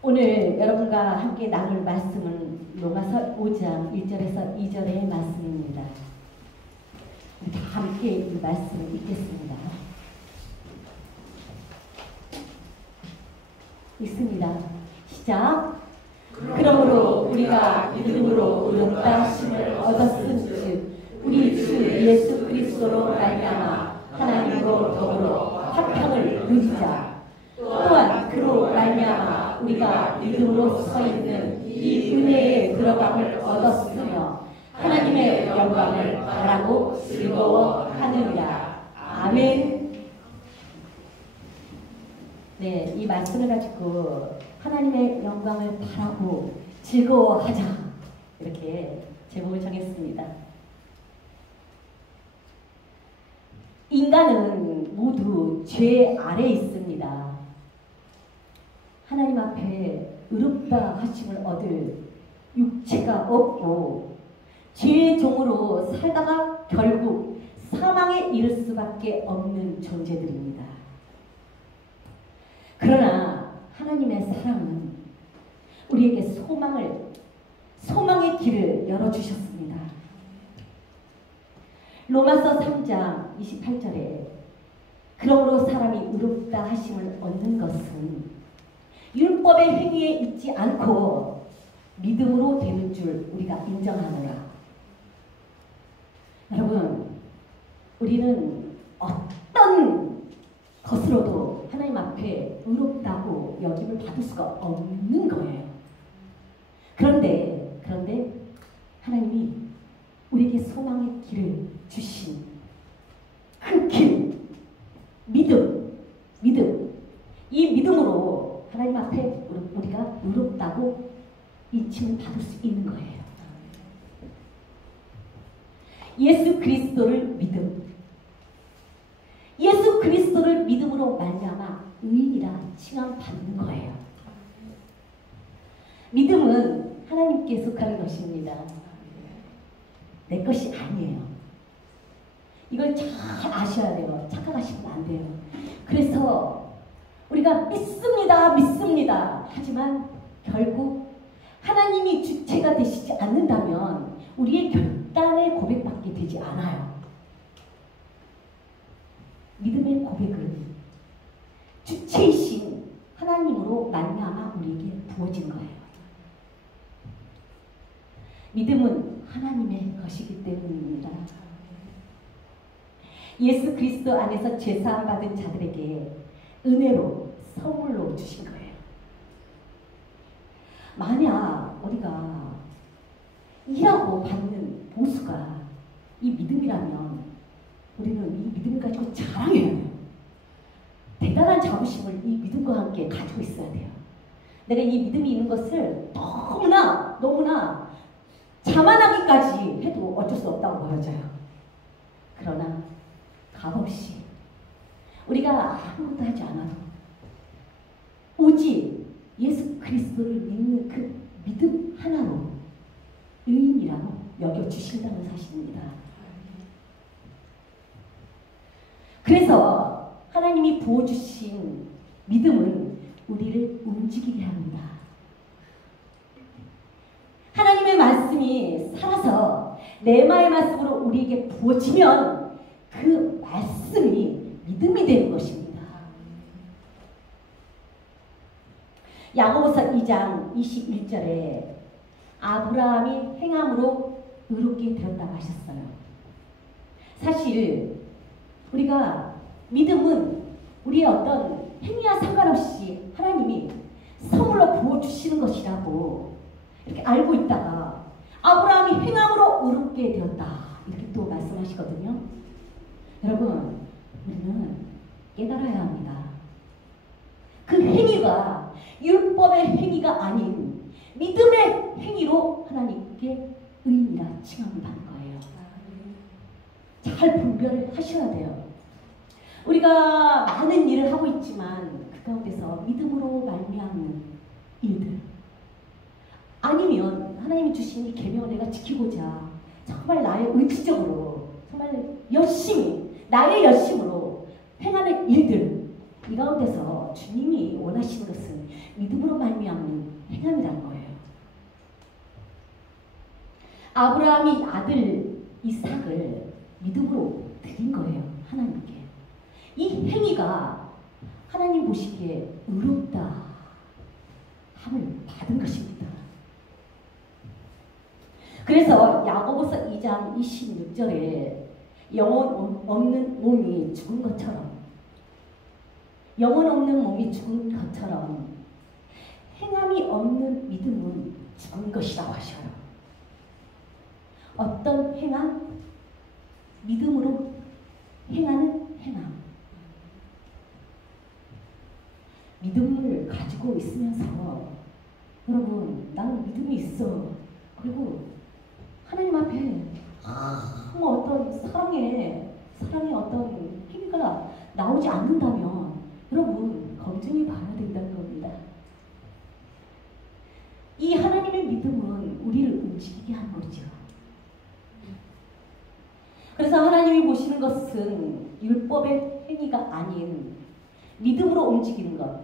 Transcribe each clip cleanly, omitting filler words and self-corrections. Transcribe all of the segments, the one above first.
오늘 여러분과 함께 나눌 말씀은 로마서 5장 1절에서 2절의 말씀입니다. 우리 다 함께 이 말씀을 읽겠습니다. 읽습니다. 시작. 그러므로 우리가 믿음으로 의롭다 하심을 얻었은즉 우리 주 예수 그리스도로 말미암아 하나님으로 더불어 화평을 누리자. 또한 그로 말미암아 우리가 믿음으로 서 있는 이 은혜에 들어감을 얻었으며 하나님의 영광을 바라고 즐거워하느니라. 아멘. 네, 이 말씀을 가지고 하나님의 영광을 바라고 즐거워하자, 이렇게 제목을 정했습니다. 인간은 모두 죄 아래에 있습니다. 하나님 앞에 의롭다 하심을 얻을 육체가 없고 죄의 종으로 살다가 결국 사망에 이를 수밖에 없는 존재들입니다. 그러나 하나님의 사랑은 우리에게 소망의 길을 열어주셨습니다. 로마서 3장 28절에 그러므로 사람이 의롭다 하심을 얻는 것은 율법의 행위에 있지 않고 믿음으로 되는 줄 우리가 인정하노라. 여러분, 우리는 어떤 것으로도 하나님 앞에 의롭다고 여김을 받을 수가 없는 거예요. 그런데 하나님이 우리에게 소망의 길을 주신 그 길, 믿음, 이 믿음으로 하나님 앞에 우리가 의롭다고 인칭을 받을 수 있는 거예요. 예수 그리스도를 예수 그리스도를 믿음으로 말미암아 의인이라 칭함받는 거예요. 믿음은 하나님께 속하는 것입니다. 내 것이 아니에요. 이걸 잘 아셔야 돼요. 착각하시면 안 돼요. 그래서 우리가 믿습니다. 하지만 결국 하나님이 주체가 되시지 않는다면 우리의 결단의 고백밖에 되지 않아요. 믿음의 고백은 주체이신 하나님으로 말미암아 우리에게 부어진 거예요. 믿음은 하나님의 것이기 때문입니다. 예수 그리스도 안에서 죄사함 받은 자들에게 은혜로 선물로 주신 거예요. 만약 우리가 일하고 받는 보수가 이 믿음이라면 우리는 이 믿음을 가지고 자랑해야 돼요. 대단한 자부심을 이 믿음과 함께 가지고 있어야 돼요. 내가 이 믿음이 있는 것을 너무나 자만하기까지 해도 어쩔 수 없다고 보여져요. 그러나 값없이 우리가 아무것도 하지 않아도 오직 예수 그리스도를 믿는 그 믿음 하나로 의인이라고 여겨주신다는 사실입니다. 그래서 하나님이 부어주신 믿음은 우리를 움직이게 합니다. 하나님의 말씀이 살아서 레마의 말씀으로 우리에게 부어지면 그 말씀이 믿음이 되는 것입니다. 야고보서 2장 21절에 아브라함이 행함으로 의롭게 되었다고 하셨어요. 사실 우리가 믿음은 우리의 어떤 행위와 상관없이 하나님이 선물로 부어주시는 것이라고 이렇게 알고 있다가 아브라함이 행함으로 의롭게 되었다, 이렇게 또 말씀하시거든요. 여러분, 우리는 깨달아야 합니다. 그 행위가 율법의 행위가 아닌 믿음의 행위로 하나님께 의인이라 칭함을 받는 거예요. 잘 분별을 하셔야 돼요. 우리가 많은 일을 하고 있지만 그 가운데서 믿음으로 말미암는 일들, 아니면 하나님이 주신 이 계명을 내가 지키고자 정말 나의 의지적으로 정말 열심히 나의 열심으로 행하는 일들, 이 가운데서 주님이 원하시는 것은 믿음으로 말미암는 행함이라는 거예요. 아브라함이 아들 이삭을 믿음으로 드린 거예요. 하나님께. 이 행위가 하나님 보시기에 의롭다 함을 받은 것입니다. 그래서 야고보서 2장 26절에 영혼 없는 몸이 죽은 것처럼 행함이 없는 믿음은 죽은 것이라고 하셔요. 어떤 행함? 믿음으로 행하는 행함. 믿음을 가지고 있으면서 여러분 나는 믿음이 있어. 그리고 하나님 앞에 어떤 사랑의 어떤 행위가 나오지 않는다면 여러분 검증해 봐야 된다는 겁니다. 이 하나님의 믿음은 우리를 움직이게 하는 거죠. 그래서 하나님이 보시는 것은 율법의 행위가 아닌 믿음으로 움직이는 것,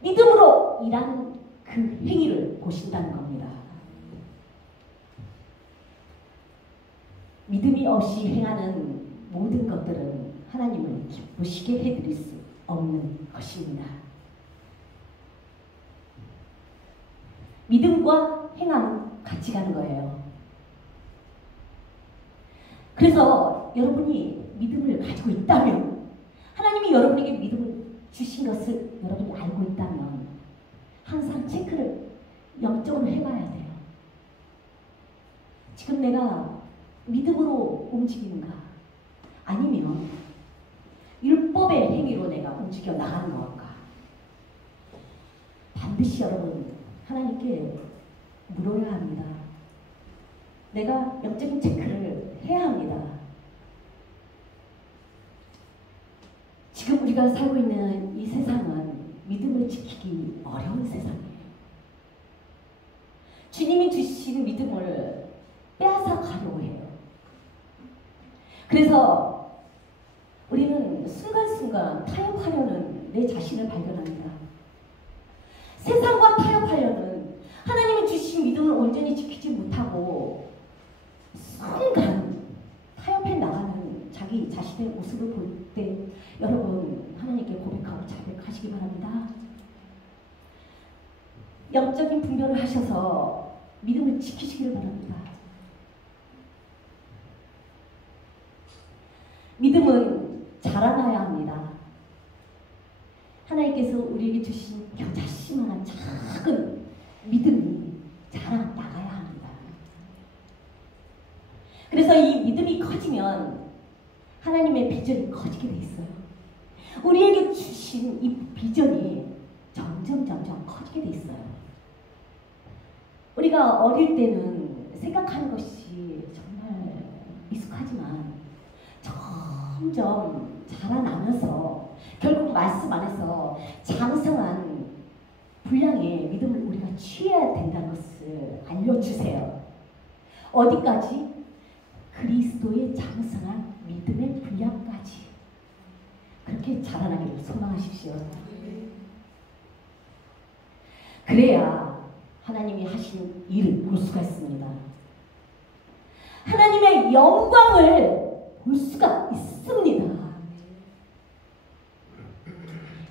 믿음으로 일하는 그 행위를 보신다는 겁니다. 믿음이 없이 행하는 모든 것들은 하나님을 기쁘시게 해드릴 수 없는 것입니다. 믿음과 행함은 같이 가는 거예요. 그래서 여러분이 믿음을 가지고 있다면, 하나님이 여러분에게 믿음을 주신 것을 여러분이 알고 있다면 항상 체크를 영적으로 해봐야 돼요. 지금 내가 믿음으로 움직이는가? 아니면 율법의 행위로 내가 움직여 나가는 건가? 반드시 여러분 하나님께 물어야 합니다. 내가 영적인 체크를 해야 합니다. 지금 우리가 살고 있는 이 세상은 믿음을 지키기 어려운 세상이에요. 주님이 주신 믿음을 빼앗아 가려고 해요. 그래서 우리는 순간순간 타협하려는 내 자신을 발견합니다. 세상과 타협하려는, 하나님이 주신 믿음을 온전히 지키지 못하고 순간 타협해 나가는 자기 자신의 모습을 볼 때 여러분 하나님께 고백하고 자백하시기 바랍니다. 영적인 분별을 하셔서 믿음을 지키시기를 바랍니다. 믿음은 자라나야 합니다. 하나님께서 우리에게 주신 겨자씨만한 작은 믿음이 자라나가야 합니다. 그래서 이 믿음이 커지면 하나님의 비전이 커지게 돼 있어요. 우리에게 주신 이 비전이 점점 커지게 돼 있어요. 우리가 어릴 때는 생각하는 것이 정말 미숙하지만 점점 자라나면서 결국 말씀 안에서 장성한 분량의 믿음을 우리가 취해야 된다는 것을 알려주세요. 어디까지? 그리스도의 장성한 믿음의 분량까지. 그렇게 자라나기를 소망하십시오. 그래야 하나님이 하신 일을 볼 수가 있습니다. 하나님의 영광을 볼 수가 있습니다.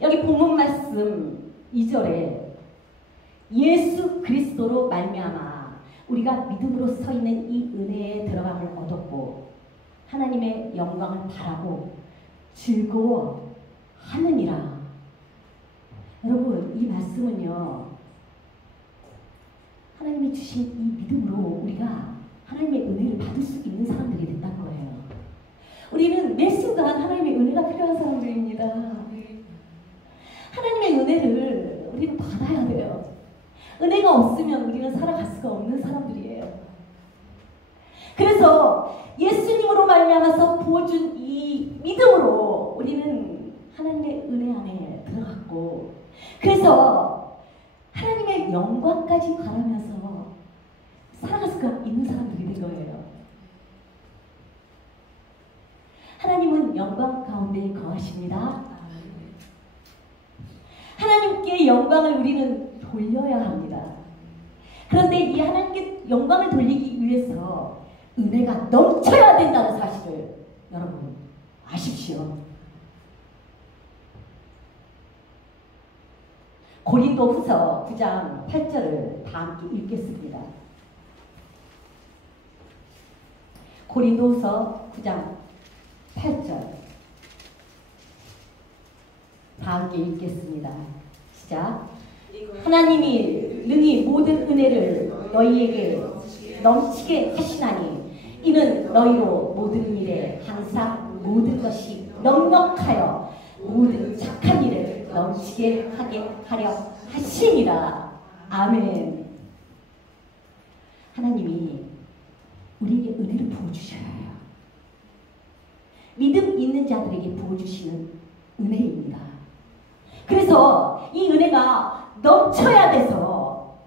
여기 본문 말씀 2절에 예수 그리스도로 말미암아 우리가 믿음으로 서 있는 이 은혜에 들어감을 얻었고 하나님의 영광을 바라고 즐거워하느니라. 여러분 이 말씀은요, 하나님이 주신 이 믿음으로 우리가 하나님의 은혜를 받을 수 있는 사람들이 된다는 거예요. 우리는 매 순간 하나님의 은혜가 필요한 사람들입니다. 하나님의 은혜를 우리는 받아야 돼요. 은혜가 없으면 우리는 살아갈 수가 없는 사람들이에요. 그래서 예수님으로 말미암아서 부어준 이 믿음으로 우리는 하나님의 은혜 안에 들어갔고, 그래서 하나님의 영광까지 바라면서 살아갈 수가 있는 사람들이 된 거예요. 하나님은 영광 가운데 거하십니다. 하나님께 영광을 우리는 돌려야 합니다. 그런데 이 하나님께 영광을 돌리기 위해서 은혜가 넘쳐야 된다는 사실을 여러분 아십시오. 고린도후서 9장 8절을 다 함께 읽겠습니다. 고린도후서 9장 8절 다 함께 읽겠습니다. 시작. 하나님이 능히 모든 은혜를 너희에게 넘치게 하시나니 이는 너희로 모든 일에 항상 모든 것이 넉넉하여 모든 착한 일을 넘치게 하게 하려 하시니라. 아멘. 하나님이 우리에게 은혜를 부어주셔요. 믿음 있는 자들에게 부어주시는 은혜입니다. 그래서 이 은혜가 넘쳐야 돼서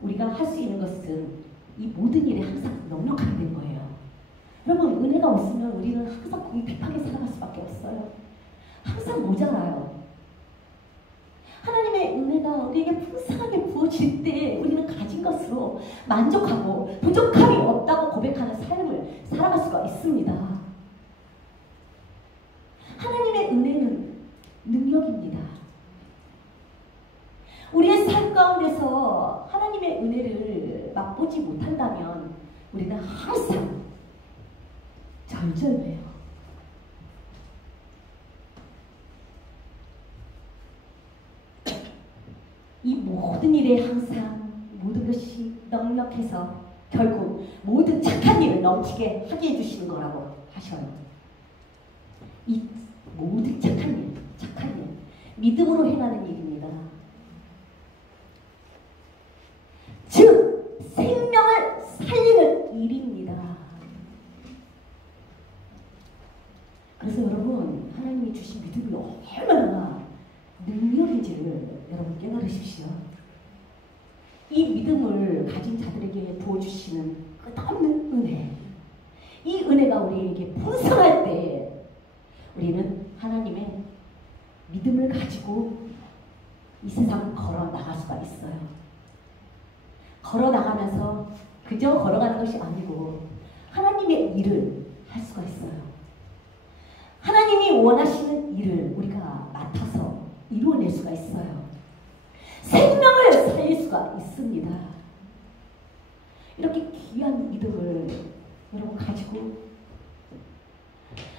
우리가 할 수 있는 것은 이 모든 일에 항상 넉넉하게 된 거예요. 여러분, 은혜가 없으면 우리는 항상 궁핍하게 살아갈 수밖에 없어요. 항상 모자라요. 하나님의 은혜가 우리에게 풍성하게 부어질 때 우리는 가진 것으로 만족하고 부족함이 없다고 고백하는 삶을 살아갈 수가 있습니다. 하나님의 은혜는 능력입니다. 우리의 삶 가운데서 하나님의 은혜를 맛보지 못한다면 우리는 항상 절절해요. 이 모든 일에 항상 모든 것이 넉넉해서 결국 모든 착한 일을 넘치게 하게 해주시는 거라고 하셔요. 이 모든 착한 일, 믿음으로 행하는 일입니다. 즉, 생명을 살리는 일입니다. 그래서 여러분, 하나님이 주신 믿음이 얼마나 능력인지를 여러분 깨달으십시오. 이 믿음을 가진 자들에게 부어주시는 끝없는 은혜, 이 은혜가 우리에게 풍성할 때 우리는 하나님의 믿음을 가지고 이 세상을 걸어 나갈 수가 있어요. 걸어 나가면서 그저 걸어가는 것이 아니고 하나님의 일을 할 수가 있어요. 하나님이 원하시는 일을 우리가 맡아서 이루어낼 수가 있어요. 생명을 살릴 수가 있습니다. 이렇게 귀한 믿음을 여러분 가지고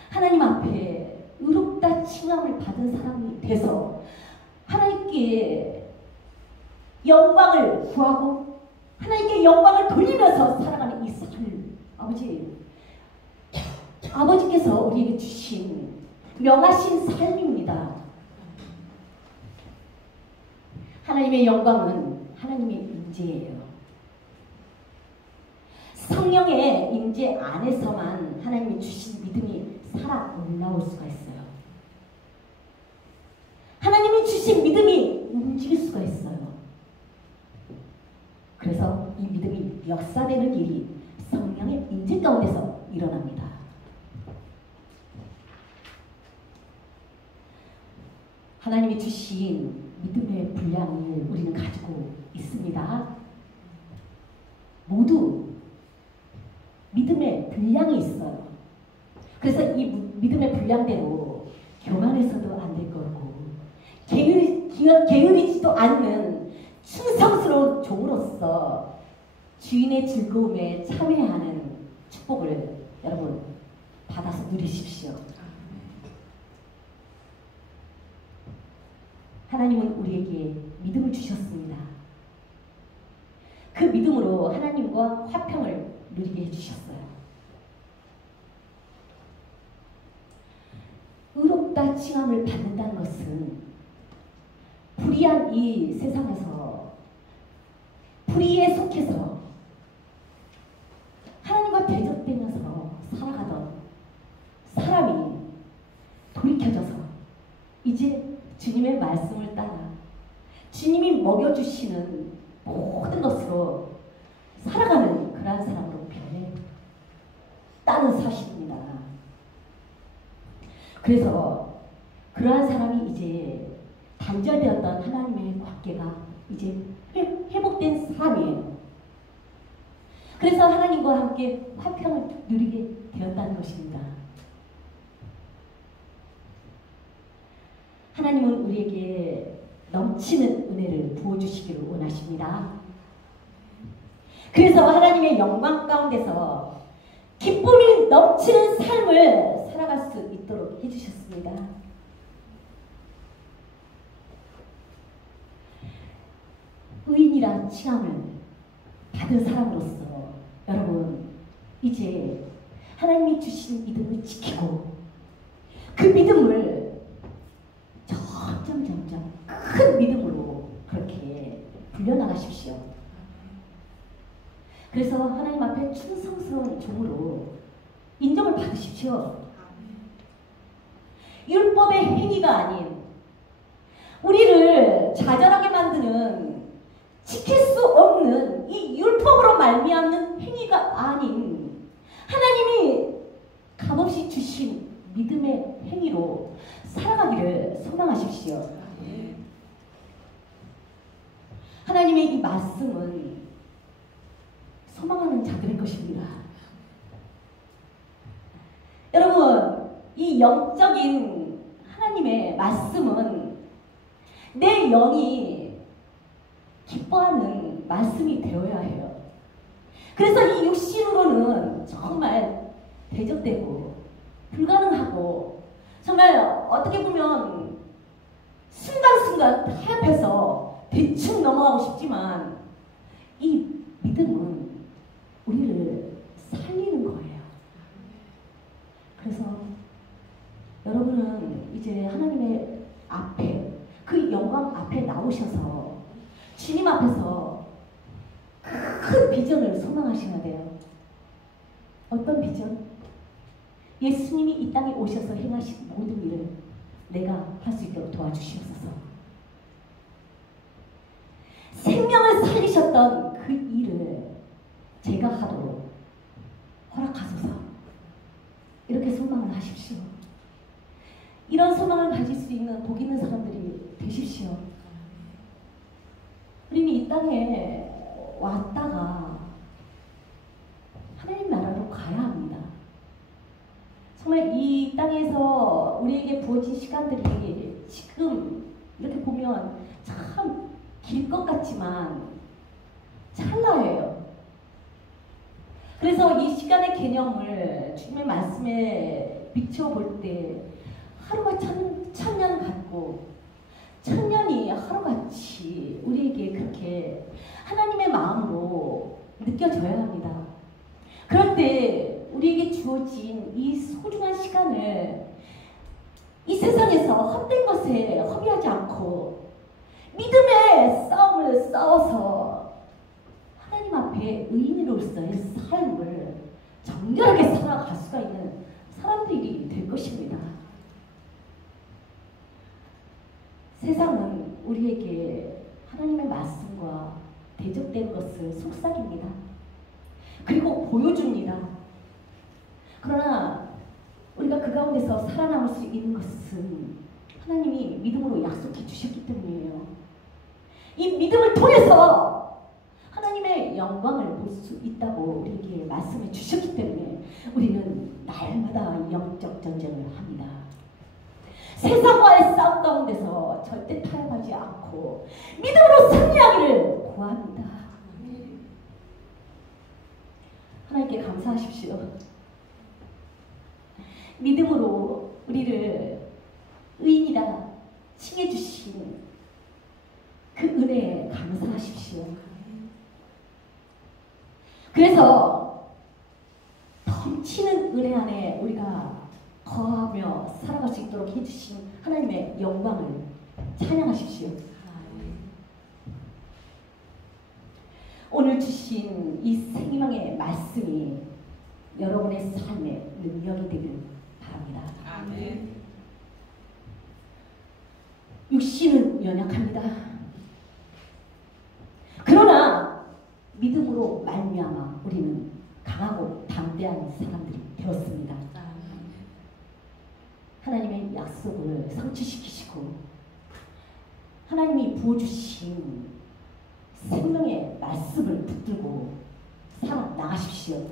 하나님 앞에 의롭다 칭함을 받은 사람이 돼서 하나님께 영광을 구하고 하나님께 영광을 돌리면서 살아가는 이 삶, 아버지께서 우리에게 주신 명하신 삶입니다. 하나님의 영광은 하나님의 임재예요. 성령의 임재 안에서만 하나님이 주신 믿음이 살아 올라올 수가 있어요. 하나님이 주신 믿음이 움직일 수가 있어요. 그래서 이 믿음이 역사되는 일이 성령의 임재 가운데서 일어납니다. 하나님이 주신 믿음의 분량을 우리는 가지고 있습니다. 모두 믿음의 분량이 있어요. 그래서 이 믿음의 분량대로 교만해서도 안 될 거고 게으르지도 않는 충성스러운 종으로서 주인의 즐거움에 참여하는 축복을 여러분 받아서 누리십시오. 하나님은 우리에게 믿음을 주셨습니다. 그 믿음으로 하나님과 화평을 누리게 해주셨어요. 의롭다 칭함을 받는다는 것은 불의한 이 세상에서 불의에 속해서 하나님과 대적되면서 살아가던 사람이 돌이켜져서 이제 주님의 말씀을 따라 주님이 먹여주시는 모든 것으로 살아가는 그러한 사람으로 변했다는 사실입니다. 그래서 그러한 사람이 이제 단절되었던 하나님의 관계가 이제 회복된 사람이에요. 그래서 하나님과 함께 화평을 누리게 되었다는 것입니다. 하나님은 우리에게 넘치는 은혜를 부어주시기를 원하십니다. 그래서 하나님의 영광 가운데서 기쁨이 넘치는 삶을 살아갈 수 있도록 해주셨습니다. 의인이라 칭함을 받은 사람으로서 여러분 이제 하나님이 주신 믿음을 지키고 그 믿음을 점점 큰 믿음으로 그렇게 불려나가십시오. 그래서 하나님 앞에 충성스러운 종으로 인정을 받으십시오. 율법의 행위가 아닌 우리를 좌절하게 만드는 지킬 수 없는 이 율법으로 말미암는 행위가 아닌 하나님이 값없이 주신 믿음의 행위로 살아가기를 소망하십시오. 하나님의 이 말씀은 소망하는 자들의 것입니다. 여러분, 이 영적인 하나님의 말씀은 내 영이 기뻐하는 말씀이 되어야 해요. 그래서 이 육신으로는 정말 대적되고 불가능하고 정말 어떻게 보면 순간순간 타협해서 대충 넘어가고 싶지만 이 믿음은 우리를 살리는 거예요. 그래서 여러분은 이제 하나님의 앞에 그 영광 앞에 나오셔서 주님 앞에서 큰 비전을 소망하셔야 돼요. 어떤 비전? 예수님이 이 땅에 오셔서 행하신 모든 일을 내가 할 수 있도록 도와주시옵소서. 생명을 살리셨던 그 일을 제가 하도록 허락하소서. 이렇게 소망을 하십시오. 이런 소망을 가질 수 있는 복 있는 사람들이 되십시오. 우리는 이 땅에 왔다가 하나님 나라로 가야 합니다. 정말 이 땅에서 우리에게 부어진 시간들이 지금 이렇게 보면 참 길 것 같지만 찰나예요. 그래서 이 시간의 개념을 주님의 말씀에 비춰볼 때 하루가 천년 같고 천년이 하루같이 우리에게 그렇게 하나님의 마음으로 느껴져야 합니다. 그럴 때 우리에게 주어진 이 소중한 시간을 이 세상에서 헛된 것에 허비하지 않고 믿음의 싸움을 싸워서 하나님 앞에 의인으로서의 삶을 정결하게 살아갈 수가 있는 사람들이 될 것입니다. 세상은 우리에게 하나님의 말씀과 대적된 것을 속삭입니다. 그리고 보여줍니다. 그러나 우리가 그 가운데서 살아남을 수 있는 것은 하나님이 믿음으로 약속해 주셨기 때문이에요. 이 믿음을 통해서 하나님의 영광을 볼 수 있다고 우리에게 말씀해 주셨기 때문에 우리는 날마다 영적 전쟁을 합니다. 세상과의 싸움 가운데서 절대 타협하지 않고 믿음으로 승리하기를 구합니다. 하나님께 감사하십시오. 믿음으로 우리를 의인이라 칭해주신 그 은혜에 감사하십시오. 그래서 넘치는 은혜 안에 우리가 거하며 살아갈 수 있도록 해주신 하나님의 영광을 찬양하십시오. 오늘 주신 이 생명의 말씀이 여러분의 삶의 능력이 되길 바랍니다. 아멘. 육신은 연약합니다. 그러나 믿음으로 말미암아 우리는 강하고 담대한 사람들이 되었습니다. 하나님의 약속을 성취시키시고 하나님이 부어주신 생명의 말씀을 붙들고 살아나가십시오.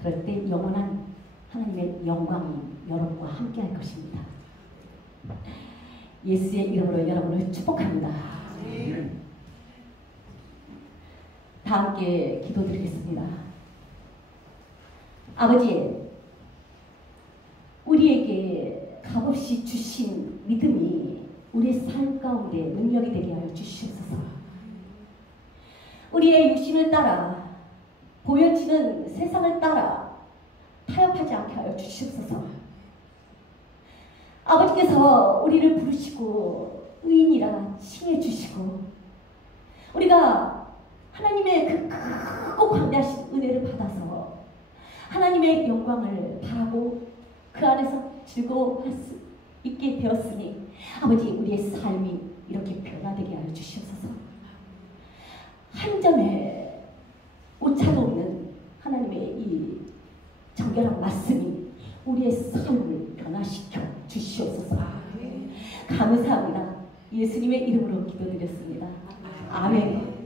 그럴 때 영원한 하나님의 영광이 여러분과 함께 할 것입니다. 예수의 이름으로 여러분을 축복합니다. 다 함께 기도드리겠습니다. 아버지, 우리에게 값없이 주신 믿음이 우리의 삶 가운데 능력이 되게 하여 주시옵소서. 우리의 육신을 따라 보여지는 세상을 따라 타협하지 않게 하여 주시옵소서. 아버지께서 우리를 부르시고 의인이라 칭해 주시고 우리가 하나님의 그 크고 광대하신 은혜를 받아서 하나님의 영광을 바라고 그 안에서 즐거워할 수 있게 되었으니 아버지, 우리의 삶이 이렇게 변화되게 하여 주시옵소서. 한 점의 오차도 없는 하나님의 이 정결한 말씀이 우리의 삶을 변화시켜 주시옵소서. 감사합니다. 예수님의 이름으로 기도드렸습니다. 아멘.